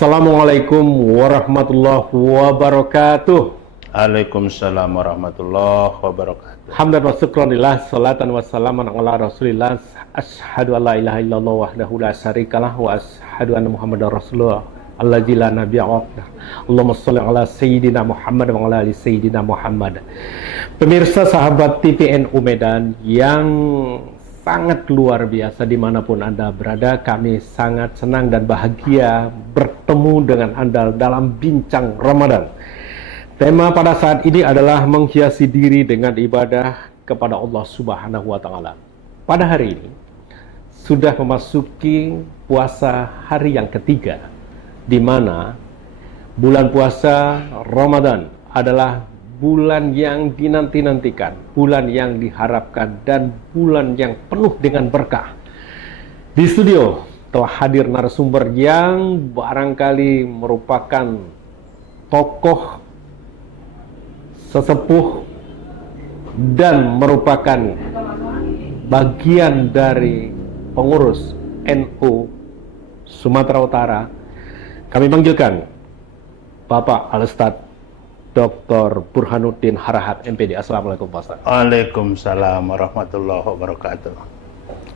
Assalamualaikum warahmatullahi wabarakatuh. Waalaikumsalam warahmatullahi wabarakatuh. Hamdan wa syukranillah, salatan wa salaman ala rasulillah. Asyhadu an la ilaha illallah wahdahu la syarikalah wa asyhadu anna muhammadar rasulullah allazi la nabiyya ba'dah. Allahumma shalli ala sayyidina Muhammad wa ala ali sayyidina Muhammad. Pemirsa sahabat TVNU Medan yang sangat luar biasa dimanapun Anda berada, kami sangat senang dan bahagia bertemu dengan Anda dalam Bincang Ramadan. Tema pada saat ini adalah menghiasi diri dengan ibadah kepada Allah Subhanahu wa Ta'ala. Pada hari ini sudah memasuki puasa hari yang ketiga, di mana bulan puasa Ramadan adalah bulan yang dinanti-nantikan, bulan yang diharapkan, dan bulan yang penuh dengan berkah. Di studio telah hadir narasumber yang barangkali merupakan tokoh sesepuh dan merupakan bagian dari pengurus NU Sumatera Utara. Kami panggilkan Bapak Al-Ustadz Dr. Burhanuddin Harahat, MPD. Assalamualaikum Pak Ustaz. Waalaikumsalam warahmatullahi wabarakatuh.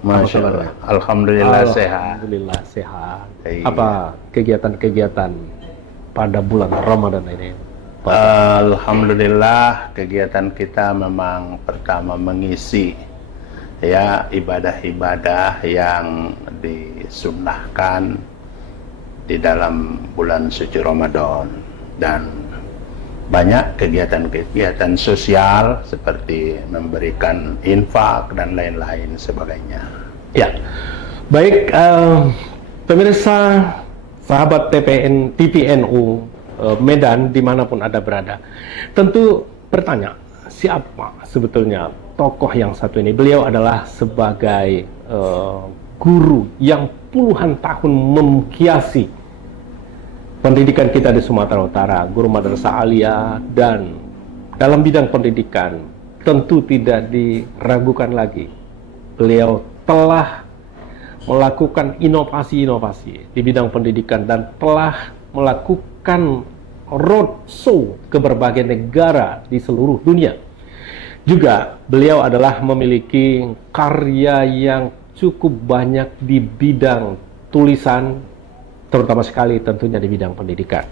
Masya Allah. Alhamdulillah sehat. Alhamdulillah sehat. Iya. Apa kegiatan-kegiatan pada bulan Ramadan ini, Pak? Alhamdulillah, kegiatan kita memang pertama mengisi ya ibadah-ibadah yang disunnahkan di dalam bulan suci Ramadan, dan banyak kegiatan-kegiatan sosial seperti memberikan infak dan lain-lain sebagainya. Ya, baik, pemirsa sahabat TVNU Medan dimanapun Anda berada, tentu bertanya, siapa sebetulnya tokoh yang satu ini? Beliau adalah sebagai guru yang puluhan tahun menghiasi pendidikan kita di Sumatera Utara, guru madrasah aliyah, dan dalam bidang pendidikan tentu tidak diragukan lagi, beliau telah melakukan inovasi-inovasi di bidang pendidikan dan telah melakukan roadshow ke berbagai negara di seluruh dunia. Juga beliau adalah memiliki karya yang cukup banyak di bidang tulisan, terutama sekali tentunya di bidang pendidikan.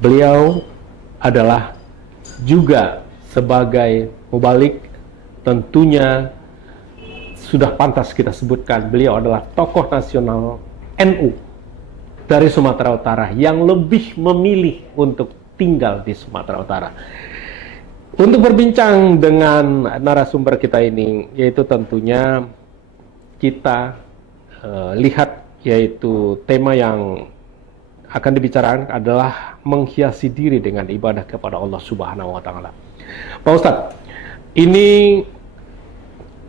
Beliau adalah juga sebagai mubalik, tentunya sudah pantas kita sebutkan, beliau adalah tokoh nasional NU dari Sumatera Utara yang lebih memilih untuk tinggal di Sumatera Utara. Untuk berbincang dengan narasumber kita ini, yaitu tentunya kita lihat, yaitu tema yang akan dibicarakan adalah menghiasi diri dengan ibadah kepada Allah Subhanahu wa Ta'ala. Pak Ustadz, ini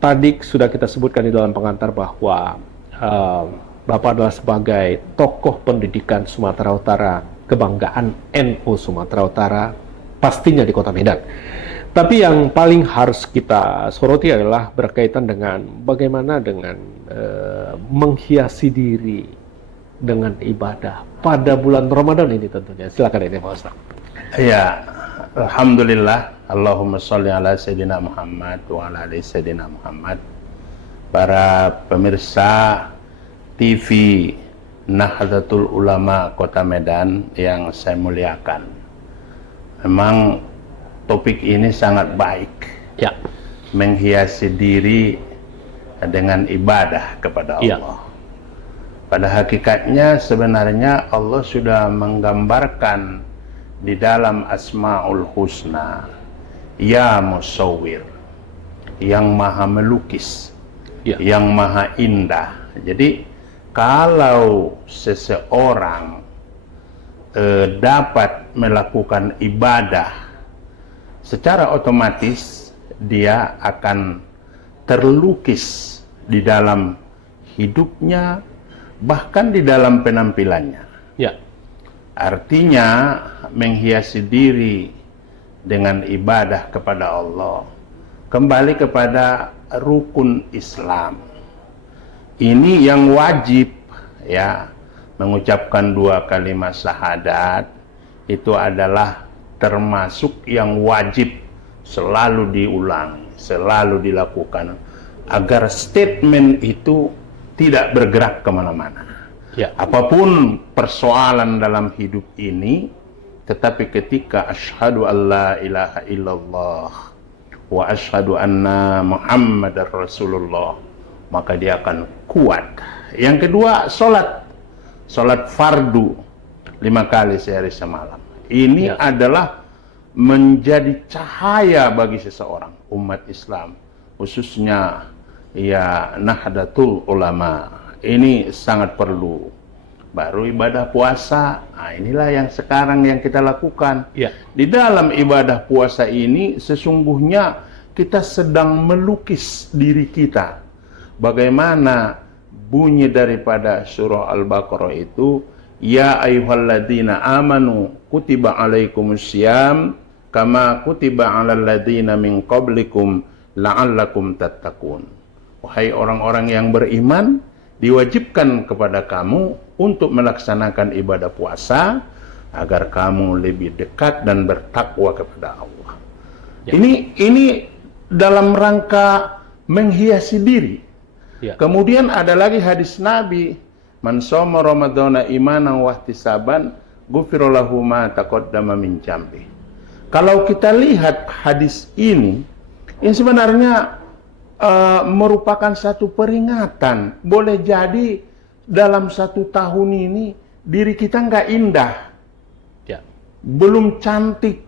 tadi sudah kita sebutkan di dalam pengantar bahwa Bapak adalah sebagai tokoh pendidikan Sumatera Utara, kebanggaan NU Sumatera Utara, pastinya di Kota Medan. Tapi yang paling harus kita soroti adalah berkaitan dengan bagaimana dengan menghiasi diri dengan ibadah pada bulan Ramadan ini tentunya. Silakan ini Pak Ustaz. Ya, alhamdulillah. Allahumma sholli ala sayyidina Muhammad wa ala ali sayyidina Muhammad. Para pemirsa TV Nahdlatul Ulama Kota Medan yang saya muliakan, memang topik ini sangat baik. Ya. Menghiasi diri dengan ibadah kepada Allah. Ya. Pada hakikatnya sebenarnya Allah sudah menggambarkan di dalam Asmaul Husna, Ya Musawwir, yang maha melukis, ya, yang maha indah. Jadi kalau seseorang dapat melakukan ibadah, secara otomatis dia akan terlukis di dalam hidupnya, bahkan di dalam penampilannya. Ya. Artinya menghiasi diri dengan ibadah kepada Allah, kembali kepada rukun Islam. Ini yang wajib ya mengucapkan 2 kalimat syahadat itu adalah termasuk yang wajib selalu diulangi, selalu dilakukan agar statement itu tidak bergerak kemana-mana. Ya. Apapun persoalan dalam hidup ini, tetapi ketika asyhadu an la ilaha illallah wa asyhadu anna Muhammadar Rasulullah, maka dia akan kuat. Yang kedua, salat fardu 5 kali sehari semalam. Ini adalah menjadi cahaya bagi seseorang, umat Islam, khususnya ya Nahdlatul Ulama. Ini sangat perlu. Baru ibadah puasa, nah inilah yang sekarang yang kita lakukan. Ya. Di dalam ibadah puasa ini sesungguhnya kita sedang melukis diri kita. Bagaimana bunyi daripada surah Al-Baqarah itu, ya ayyuhalladzina amanu kutiba alaikumussyam kama kutiba alal ladzina min qablikum la'allakum tattaqun. Wahai orang-orang yang beriman, diwajibkan kepada kamu untuk melaksanakan ibadah puasa agar kamu lebih dekat dan bertakwa kepada Allah. Ya. Ini dalam rangka menghiasi diri. Ya. Kemudian ada lagi hadis Nabi, man shoma ramadhana imanan wa ihtisaban ghufira lahu ma taqaddama min dzambi. Kalau kita lihat hadis ini sebenarnya merupakan satu peringatan. Boleh jadi dalam 1 tahun ini diri kita nggak indah, belum cantik.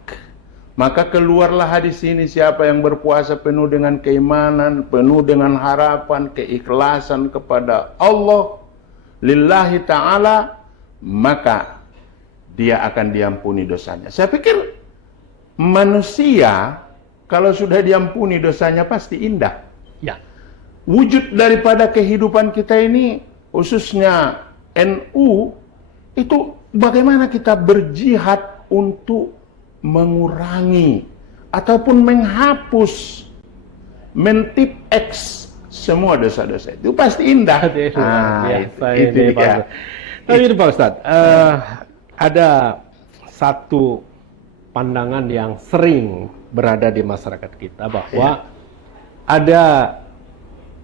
Maka keluarlah hadis ini, siapa yang berpuasa penuh dengan keimanan, penuh dengan harapan, keikhlasan kepada Allah, lillahi ta'ala, maka dia akan diampuni dosanya. Saya pikir manusia kalau sudah diampuni dosanya pasti indah. Ya. Wujud daripada kehidupan kita ini, khususnya NU, itu bagaimana kita berjihad untuk mengurangi ataupun menghapus, mentip X semua dosa-dosa itu pasti indah. Itu dia. Tapi itu Pak Ustadz, ada satu pandangan yang sering berada di masyarakat kita bahwa ada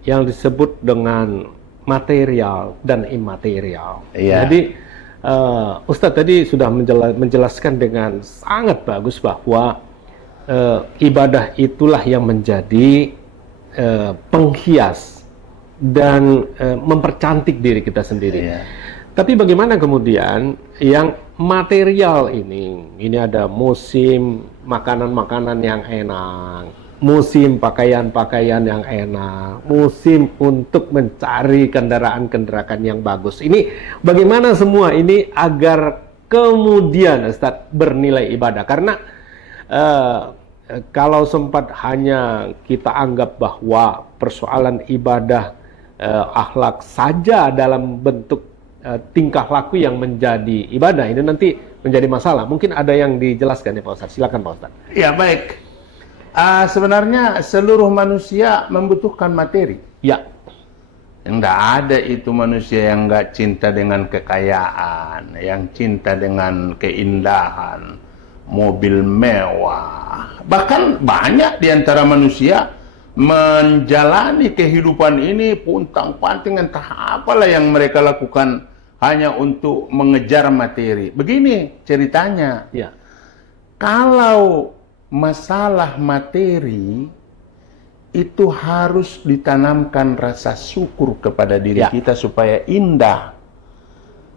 yang disebut dengan material dan imaterial. Jadi Ustadz tadi sudah menjelaskan dengan sangat bagus bahwa ibadah itulah yang menjadi penghias dan mempercantik diri kita sendiri. Tapi bagaimana kemudian yang material ini ada musim makanan-makanan yang enak, musim pakaian-pakaian yang enak, musim untuk mencari kendaraan-kendaraan yang bagus. Ini bagaimana semua ini agar kemudian Ustaz bernilai ibadah? Karena kalau sempat hanya kita anggap bahwa persoalan ibadah akhlak saja dalam bentuk tingkah laku yang menjadi ibadah, ini nanti menjadi masalah. Mungkin ada yang dijelaskan ya Pak Ustaz. Silakan Pak Ustaz. Ya, baik. Sebenarnya seluruh manusia membutuhkan materi. Ya. Enggak ada itu manusia yang enggak cinta dengan kekayaan, yang cinta dengan keindahan, mobil mewah. Bahkan banyak di antara manusia menjalani kehidupan ini puntang-panting entah apalah yang mereka lakukan hanya untuk mengejar materi. Begini ceritanya. Ya. Kalau masalah materi itu harus ditanamkan rasa syukur kepada diri kita supaya indah.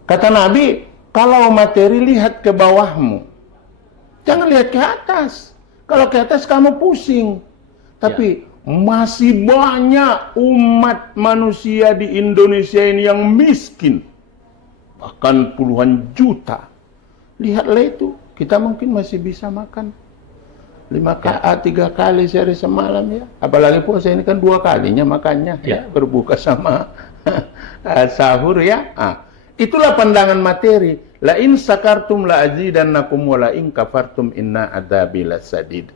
Kata Nabi, kalau materi lihat ke bawahmu, jangan lihat ke atas. Kalau ke atas kamu pusing. Tapi masih banyak umat manusia di Indonesia ini yang miskin, bahkan puluhan juta. Lihatlah itu, kita mungkin masih bisa makan 3 kali sehari semalam ya. Apalagi puasa ini kan 2 kalinya makannya ya, berbuka sama sahur ya. Itulah pandangan materi. La in sakartum la azidannakum wa la in kafartum inna adzabi lasadid.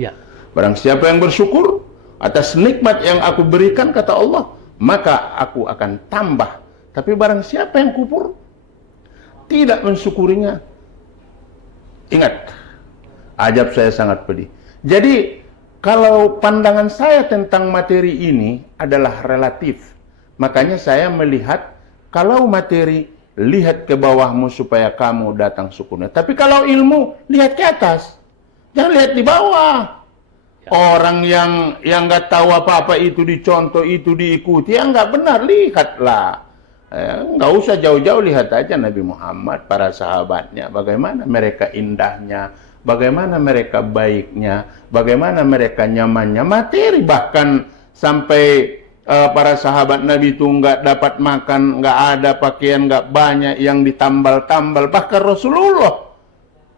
Ya. Barang siapa yang bersyukur atas nikmat yang aku berikan, kata Allah, maka aku akan tambah. Tapi barang siapa yang kufur, tidak mensyukurinya, ingat, ajab saya sangat pedih. Jadi, kalau pandangan saya tentang materi ini adalah relatif, makanya saya melihat kalau materi, lihat ke bawahmu supaya kamu datang syukurnya. Tapi kalau ilmu, lihat ke atas, jangan lihat di bawah. Orang yang nggak tahu apa-apa itu dicontoh, itu diikuti, ya nggak benar, lihatlah. Nggak usah jauh-jauh, lihat aja Nabi Muhammad, para sahabatnya, bagaimana mereka indahnya, bagaimana mereka baiknya, bagaimana mereka nyamannya, materi bahkan sampai para sahabat Nabi itu nggak dapat makan, nggak ada pakaian, nggak banyak yang ditambal-tambal, bahkan Rasulullah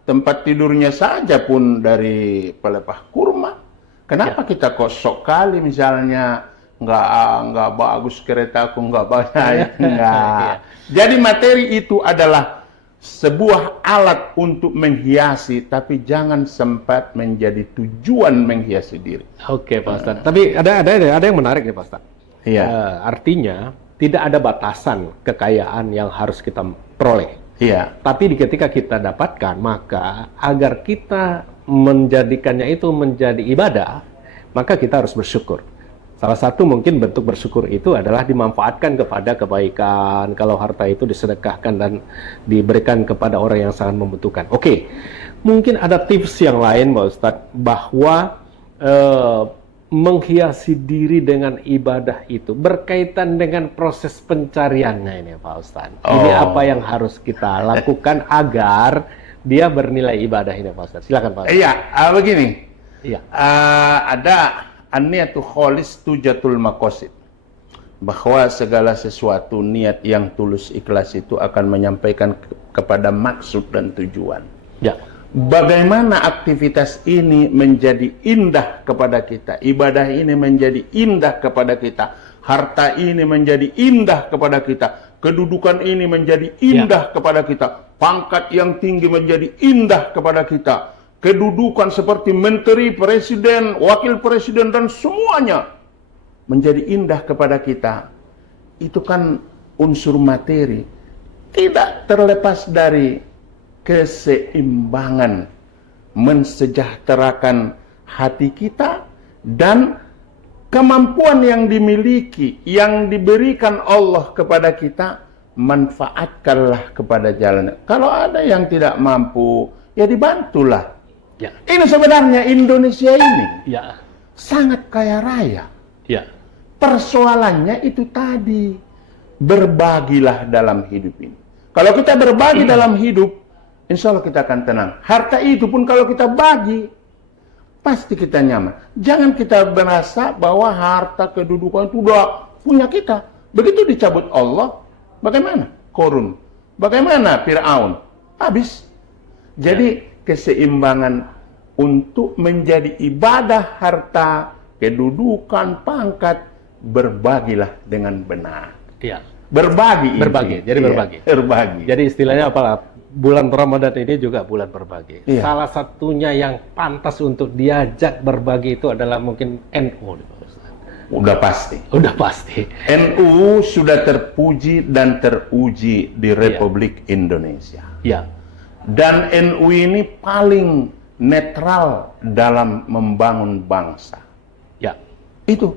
tempat tidurnya saja pun dari pelepah kurma. Kenapa kita kok sok kali misalnya nggak bagus keretaku, nggak banyak, nggak. Jadi materi itu adalah sebuah alat untuk menghiasi, tapi jangan sempat menjadi tujuan menghiasi diri. Oke, Pak Ustadz. Tapi ada yang menarik nih, Pak Ustadz. Iya. Artinya tidak ada batasan kekayaan yang harus kita peroleh. Iya. Tapi ketika kita dapatkan, maka agar kita menjadikannya itu menjadi ibadah, maka kita harus bersyukur. Salah satu mungkin bentuk bersyukur itu adalah dimanfaatkan kepada kebaikan, kalau harta itu disedekahkan dan diberikan kepada orang yang sangat membutuhkan. Oke, mungkin ada tips yang lain, Pak Ustadz, bahwa menghiasi diri dengan ibadah itu berkaitan dengan proses pencariannya ini, Pak Ustadz. Ini apa yang harus kita lakukan agar dia bernilai ibadah ini, Pak Ustadz. Silakan, Pak Ustadz. Iya, begini. Iya. Ada an-niyatu kholis tujatul maqasid. Bahwa segala sesuatu niat yang tulus ikhlas itu akan menyampaikan kepada maksud dan tujuan. Ya. Bagaimana aktivitas ini menjadi indah kepada kita, ibadah ini menjadi indah kepada kita, harta ini menjadi indah kepada kita, kedudukan ini menjadi indah kepada kita, pangkat yang tinggi menjadi indah kepada kita, kedudukan seperti menteri, presiden, wakil presiden, dan semuanya menjadi indah kepada kita. Itu kan unsur materi, tidak terlepas dari keseimbangan, mensejahterakan hati kita, dan kemampuan yang dimiliki, yang diberikan Allah kepada kita, manfaatkanlah kepada jalan. Kalau ada yang tidak mampu, ya dibantulah. Ya. Ini sebenarnya Indonesia ini Ya. sangat kaya raya. Ya. Persoalannya itu tadi, berbagilah dalam hidup ini. Kalau kita berbagi dalam hidup, insya Allah kita akan tenang. Harta itu pun kalau kita bagi, pasti kita nyaman. Jangan kita merasa bahwa harta kedudukan itu udah punya kita. Begitu dicabut Allah, bagaimana? Korun. Bagaimana Fir'aun? Habis. Jadi keseimbangan untuk menjadi ibadah harta, kedudukan, pangkat, berbagilah dengan benar. Ya. Berbagi. Berbagi. Jadi berbagi. Berbagi. Jadi istilahnya apa? Bulan Ramadan ini juga bulan berbagi. Iya. Salah satunya yang pantas untuk diajak berbagi itu adalah mungkin NU. Udah pasti. Udah pasti. NU sudah terpuji dan teruji di Republik Indonesia. Ya. Dan NU ini paling netral dalam membangun bangsa. Ya. Itu.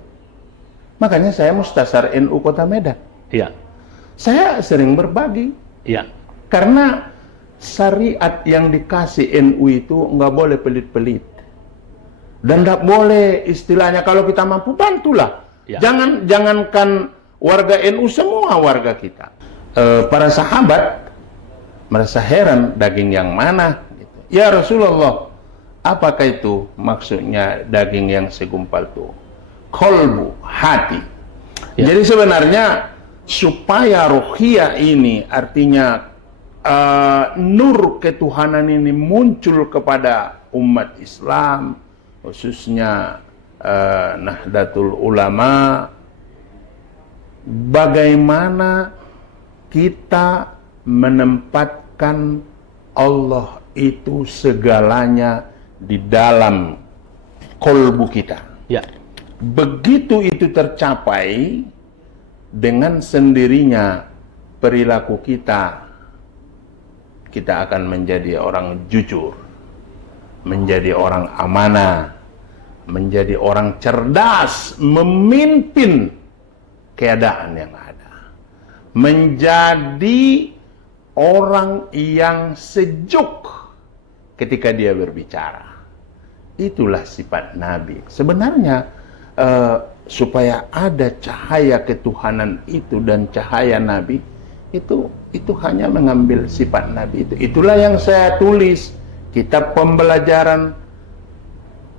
Makanya saya mustasar NU Kota Medan. Ya. Saya sering berbagi. Ya. Karena syariat yang dikasih NU itu nggak boleh pelit-pelit. Dan nggak boleh istilahnya kalau kita mampu bantulah. Ya. Jangankan warga NU, semua warga kita. Para sahabat merasa heran daging yang mana. Gitu. Ya Rasulullah, apakah itu maksudnya daging yang segumpal itu? Kolbu, hati. Ya. Jadi sebenarnya supaya ruhiyah ini artinya nur ketuhanan ini muncul kepada umat Islam, khususnya Nahdlatul Ulama, bagaimana kita menempatkan Allah itu segalanya di dalam kolbu kita. Ya. Begitu itu tercapai, dengan sendirinya perilaku kita kita akan menjadi orang jujur, menjadi orang amanah, menjadi orang cerdas, memimpin keadaan yang ada, menjadi orang yang sejuk ketika dia berbicara. Itulah sifat Nabi. Sebenarnya supaya ada cahaya ketuhanan itu dan cahaya Nabi itu hanya mengambil sifat Nabi itu. Itulah yang saya tulis kitab pembelajaran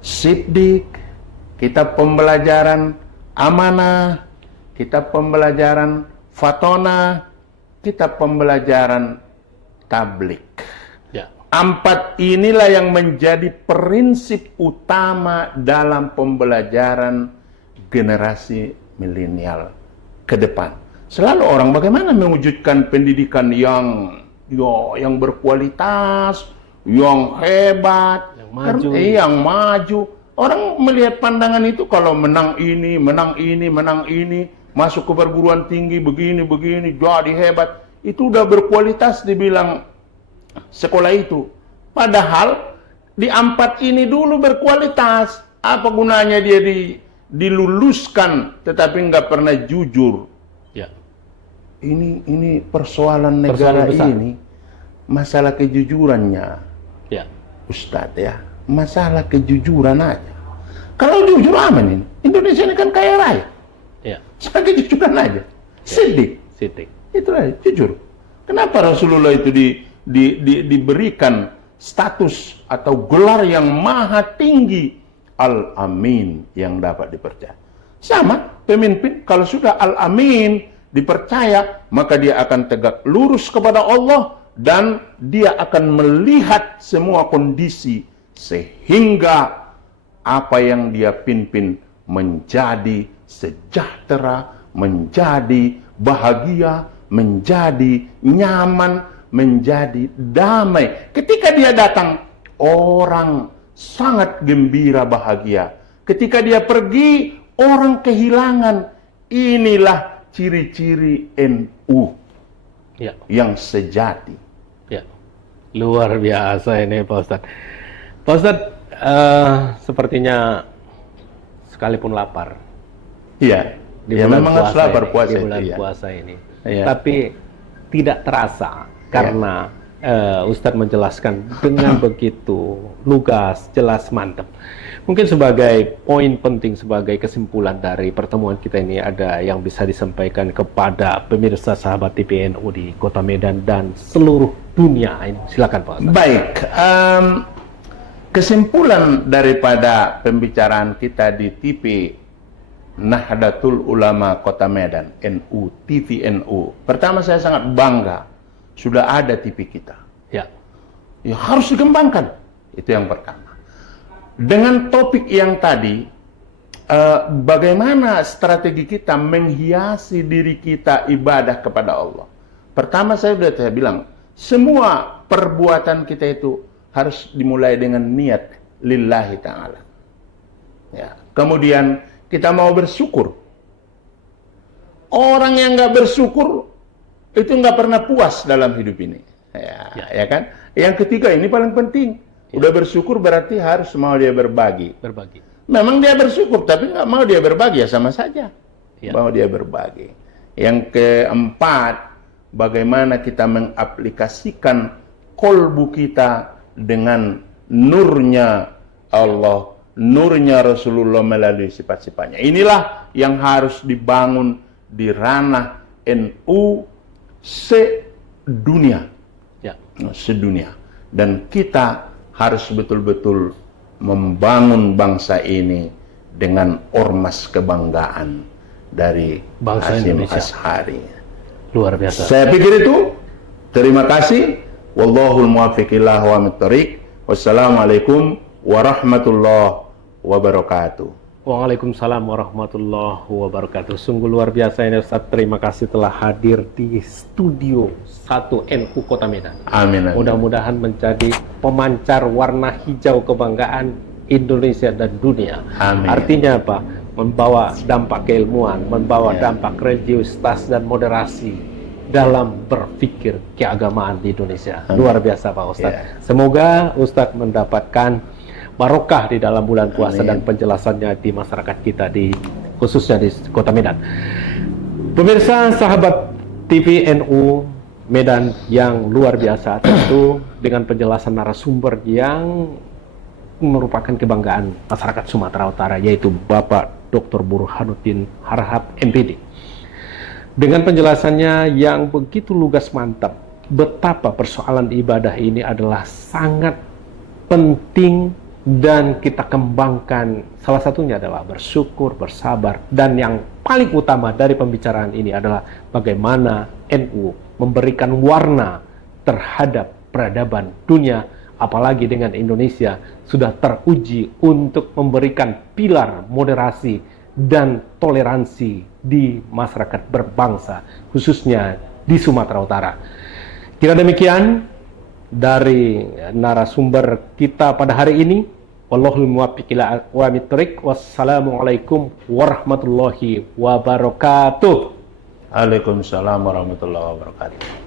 Siddiq, kitab pembelajaran amanah, kitab pembelajaran fatona, kitab pembelajaran tablik. Ya. 4 inilah yang menjadi prinsip utama dalam pembelajaran generasi milenial ke depan. Selalu orang bagaimana mewujudkan pendidikan yang berkualitas, yang hebat, yang maju. Orang melihat pandangan itu kalau menang ini, masuk ke perguruan tinggi begini, jadi hebat. Itu udah berkualitas dibilang sekolah itu. Padahal di 4 ini dulu berkualitas. Apa gunanya dia diluluskan tetapi nggak pernah jujur? Ya. Ini persoalan negara ini, masalah kejujurannya, ya, Ustadz ya, masalah kejujuran aja. Kalau jujur aman ini, Indonesia ini kan kaya raya. Ya. Soal kejujuran aja, Siddiq. Itulah jujur. Kenapa Rasulullah itu diberikan status atau gelar yang maha tinggi, Al-Amin, yang dapat dipercaya. Sama pemimpin kalau sudah Al-Amin dipercaya, maka dia akan tegak lurus kepada Allah dan dia akan melihat semua kondisi sehingga apa yang dia pimpin menjadi sejahtera, menjadi bahagia, menjadi nyaman, menjadi damai. Ketika dia datang, orang sangat gembira bahagia. Ketika dia pergi, orang kehilangan. Inilah ciri-ciri NU ya, yang sejati. Ya, luar biasa ini Pak Ustadz. Pak Ustadz, sepertinya sekalipun lapar. Iya, Di ya bulan memang harus puasa lapar ini, puasa di itu. bulan Iya. puasa ini. Iya. Tapi tidak terasa karena Ustadz menjelaskan dengan begitu lugas, jelas, mantap. Mungkin sebagai poin penting, sebagai kesimpulan dari pertemuan kita ini, ada yang bisa disampaikan kepada pemirsa sahabat TPNU di Kota Medan dan seluruh dunia ini. Silakan Pak Ustadz. Baik, kesimpulan daripada pembicaraan kita di TV Nahdlatul Ulama Kota Medan, NU, TV NU. Pertama, saya sangat bangga sudah ada TV kita. Ya. Ya, harus dikembangkan. Itu yang pertama. Dengan topik yang tadi, bagaimana strategi kita menghiasi diri kita ibadah kepada Allah. Pertama, saya bilang, semua perbuatan kita itu harus dimulai dengan niat lillahi ta'ala. Ya. Kemudian kita mau bersyukur. Orang yang nggak bersyukur itu nggak pernah puas dalam hidup ini. Ya kan? Yang ketiga, ini paling penting. Udah bersyukur berarti harus mau dia berbagi. Memang dia bersyukur, tapi nggak mau dia berbagi, ya sama saja. Ya. Mau dia berbagi. Yang keempat, bagaimana kita mengaplikasikan kolbu kita dengan nurnya Allah, nurnya Rasulullah melalui sifat-sifatnya. Inilah yang harus dibangun di ranah NU sedunia. Ya. Sedunia. Dan kita harus betul-betul membangun bangsa ini dengan ormas kebanggaan dari bangsa Hasyim Indonesia. Asy'ari. Luar biasa. Saya pikir itu. Terima kasih. Wallahul muwaffiq ila aqwamit thoriq. Wassalamualaikum warahmatullahi wabarakatuh. Waalaikumsalam warahmatullahi wabarakatuh. Sungguh luar biasa ini Ustaz. Terima kasih telah hadir di studio 1 NU Kota Medan. Amin. Mudah-mudahan menjadi pemancar warna hijau kebanggaan Indonesia dan dunia. Amin. Artinya apa? Membawa dampak keilmuan, membawa dampak religiusitas dan moderasi dalam berpikir keagamaan di Indonesia. Amin. Luar biasa Pak Ustadz. Ya. Semoga Ustadz mendapatkan barokah di dalam bulan puasa Amin. dan penjelasannya di masyarakat kita, khususnya di Kota Medan. Pemirsa sahabat TV NU Medan yang luar biasa, tentu dengan penjelasan narasumber yang merupakan kebanggaan masyarakat Sumatera Utara, yaitu Bapak Dr. Burhanuddin Harahap MPD. Dengan penjelasannya yang begitu lugas mantap, betapa persoalan ibadah ini adalah sangat penting dan kita kembangkan. Salah satunya adalah bersyukur, bersabar, dan yang paling utama dari pembicaraan ini adalah bagaimana NU memberikan warna terhadap peradaban dunia, apalagi dengan Indonesia sudah teruji untuk memberikan pilar moderasi dan toleransi di masyarakat berbangsa, khususnya di Sumatera Utara. Kira demikian dari narasumber kita pada hari ini. Wallahul muwaffiq ila aqwamit thoriq. Wassalamualaikum warahmatullahi wabarakatuh. Waalaikumsalam warahmatullahi wabarakatuh.